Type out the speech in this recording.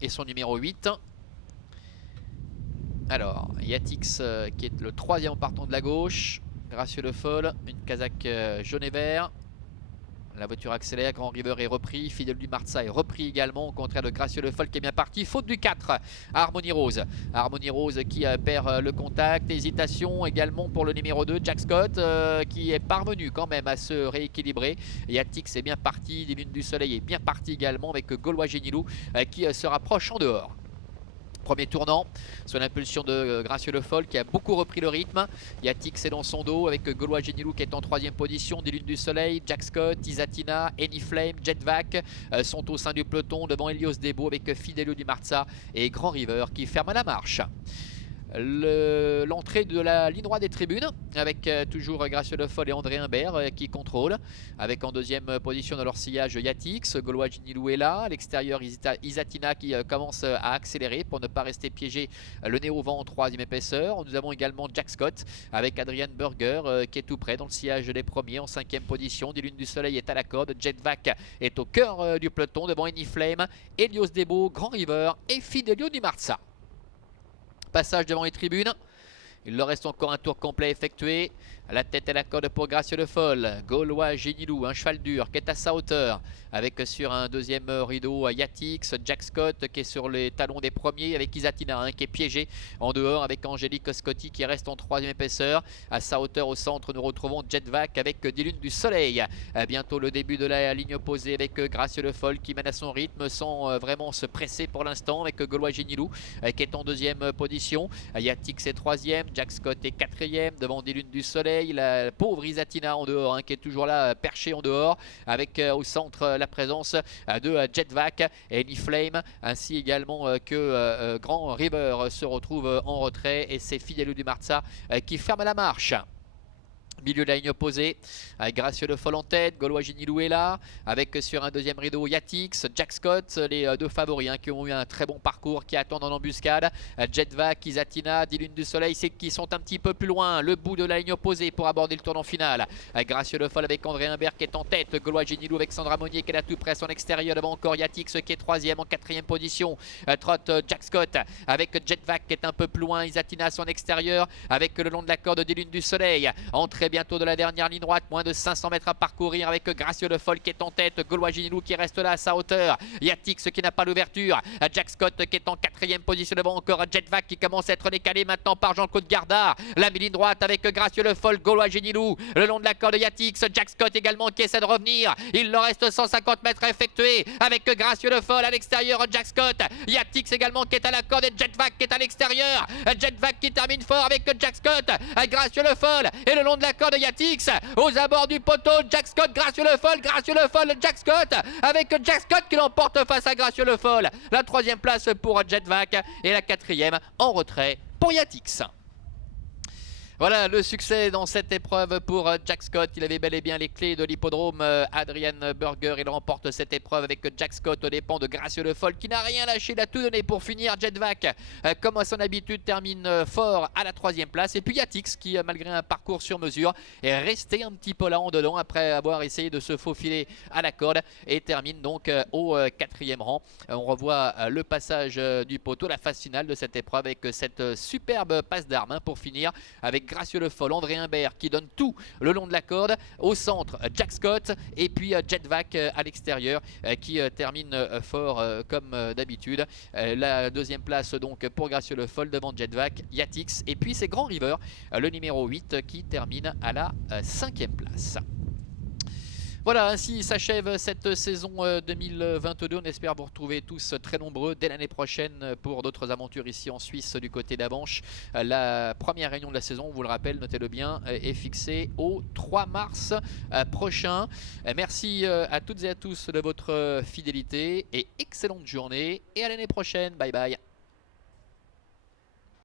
et son numéro 8. Alors, Yatix qui est le 3e en partant de la gauche. Gracieux Le Foll, une casaque jaune et vert. La voiture accélère, Grand River est repris, Fidèle du Marza est repris également, au contraire de Gracieux Le Foll qui est bien parti. Faute du 4, Harmony Rose. Harmony Rose qui perd le contact, hésitation également pour le numéro 2, Jack Scott, qui est parvenu quand même à se rééquilibrer. Yatix est bien parti, des Lunes du Soleil est bien parti également avec Gaulois Génilou qui se rapproche en dehors. Premier tournant, sous l'impulsion de Gracieux Le Foll qui a beaucoup repris le rythme. Yatix est dans son dos avec Gaulois Génilou qui est en 3e position. Des Lunes du Soleil, Jack Scott, Isatina, Anyflame, Jetvac sont au sein du peloton devant Helios Debo avec Fidelio du Marza et Grand River qui ferme la marche. L'entrée de la ligne droite des tribunes avec toujours Gracieux Le Foll et André Humbert qui contrôlent, avec en 2e position dans leur sillage Yatix, Gaulois Génilou est là, à l'extérieur Isatina qui commence à accélérer pour ne pas rester piégé, le nez au vent en 3e épaisseur. Nous avons également Jack Scott avec Adrian Burger qui est tout près dans le sillage des premiers en 5e position. Des Lunes du Soleil est à la corde, Jetvac est au cœur du peloton devant Anyflame, Helios Debo, Grand River et Fidelio di Marza. Passage devant les tribunes. Il leur reste encore un tour complet effectué. La tête à la corde pour Gracieux Le Foll. Gaulois Génilou, un cheval dur qui est à sa hauteur. Avec sur un 2e rideau Yatix, Jack Scott qui est sur les talons des premiers. Avec Isatina qui est piégé en dehors. Avec Angélique Scotti qui reste en 3e épaisseur. À sa hauteur au centre, nous retrouvons Jetvac avec des Lunes du Soleil. Bientôt le début de la ligne opposée avec Gracieux Le Foll qui mène à son rythme sans vraiment se presser pour l'instant. Avec Gaulois Génilou qui est en 2e position. Yatix est 3e. Jack Scott est 4e devant des Lunes du Soleil. La pauvre Isatina en dehors qui est toujours là perché en dehors avec au centre la présence de Jetvac et Anyflame ainsi également que Grand River se retrouve en retrait et c'est Fidelio di Marza qui ferme la marche. Milieu de la ligne opposée, avec Gracieux Le Foll en tête, Gaulois Génilou est là, avec sur un 2e rideau Yatix, Jack Scott, les deux favoris qui ont eu un très bon parcours, qui attendent en embuscade. Jetvac, Isatina, des Lunes du Soleil, c'est qui sont un petit peu plus loin, le bout de la ligne opposée pour aborder le tournant final. Gracieux Le Foll avec André Humbert qui est en tête, Gaulois Génilou avec Sandra Monnier qui est là tout près à son extérieur, devant encore Yatix qui est 3e en 4e position. Trotte Jack Scott avec Jetvac qui est un peu plus loin, Isatina à son extérieur, avec le long de la corde des Lunes du Soleil. Entrée bientôt de la dernière ligne droite, moins de 500 mètres à parcourir avec Gracieux Le Foll qui est en tête, Gaulois Génilou qui reste là à sa hauteur, Yatix qui n'a pas l'ouverture, Jack Scott qui est en 4e position devant encore Jetvac qui commence à être décalé maintenant par Jean-Claude Gardard. La ligne droite avec Gracieux Le Foll, Gaulois Génilou, le long de la corde Yatix, Jack Scott également qui essaie de revenir. Il leur reste 150 mètres à effectuer avec Gracieux Le Foll à l'extérieur, Jack Scott, Yatix également qui est à la corde et Jetvac qui est à l'extérieur. Jetvac qui termine fort avec Jack Scott, Gracieux Le Foll et le long de la corde Yatix aux abords du poteau, Jack Scott, Gracieux Le Foll, Jack Scott avec Jack Scott qui l'emporte face à Gracieux Le Foll. La 3e place pour Jetvac et la 4e en retrait pour Yatix. Voilà le succès dans cette épreuve pour Jack Scott. Il avait bel et bien les clés de l'hippodrome Adrian Burger. Il remporte cette épreuve avec Jack Scott aux dépens de Gracieux Le Foll qui n'a rien lâché, il a tout donné pour finir. Jetvac, comme à son habitude, termine fort à la 3e place. Et puis Yatix qui, malgré un parcours sur mesure, est resté un petit peu là en dedans après avoir essayé de se faufiler à la corde et termine donc au 4e rang. On revoit le passage du poteau, la phase finale de cette épreuve avec cette superbe passe d'armes pour finir avec Gracieux Le Foll, André Humbert qui donne tout le long de la corde. Au centre, Jack Scott et puis Jetvac à l'extérieur qui termine fort comme d'habitude. La 2e place donc pour Gracieux Le Foll devant Jetvac, Yatix et puis c'est Grand River, le numéro 8 qui termine à la 5e place. Voilà, ainsi s'achève cette saison 2022. On espère vous retrouver tous très nombreux dès l'année prochaine pour d'autres aventures ici en Suisse du côté d'Avanches. La première réunion de la saison, on vous le rappelle, notez-le bien, est fixée au 3 mars prochain. Merci à toutes et à tous de votre fidélité et excellente journée et à l'année prochaine. Bye bye.